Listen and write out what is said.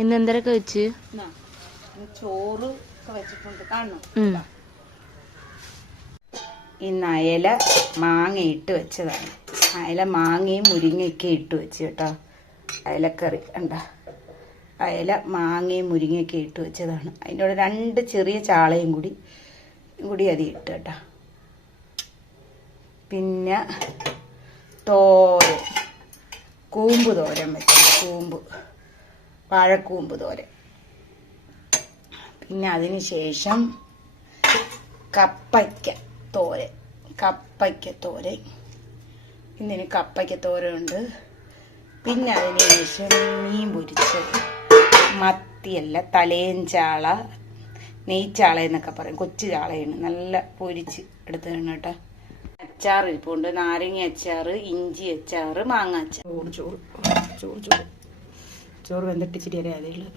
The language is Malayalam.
ഇന്ന് എന്തൊക്കെ വെച്ച്? ചോറ് ഒക്കെ വെച്ചിട്ടുണ്ട്. കാണണം. ഇന്ന് അയല മാങ്ങ ഇട്ട് വെച്ചതാണ്. അയല മാങ്ങയും മുരിങ്ങയൊക്കെ ഇട്ട് വെച്ച് കേട്ടോ. അയലക്കറി കണ്ട, അയല മാങ്ങയും മുരിങ്ങയൊക്കെ ഇട്ട് വെച്ചതാണ്. അതിൻ്റെ കൂടെ 2 ചെറിയ ചാളയും കൂടി അത് ഇട്ട് കേട്ടോ. പിന്നെ തോരൻ, കൂമ്പ് തോരൻ വെച്ചു. വാഴക്കൂമ്പ് തോരൻ. പിന്നെ അതിന് ശേഷം കപ്പയ്ക്ക തോരൻ. ഇന്നിന് കപ്പയ്ക്ക തോരൻ ഉണ്ട്. പിന്നെ അതിന് ശേഷം മീൻ പൊരിച്ചത്. മത്തിയല്ല, തലേഞ്ചാള, നെയ്ച്ചാള എന്നൊക്കെ പറയും. കൊച്ചു ചാളയാണ്. നല്ല പൊരിച്ച് എടുത്തതാണ് കേട്ടോ. അച്ചാർ ഇരിപ്പുണ്ട്. നാരങ്ങ അച്ചാർ, ഇഞ്ചി അച്ചാർ, മാങ്ങ അച്ചാർ. ചോറ് വെന്തിട്ടിച്ചിരി അതേ ഉള്ളൂ.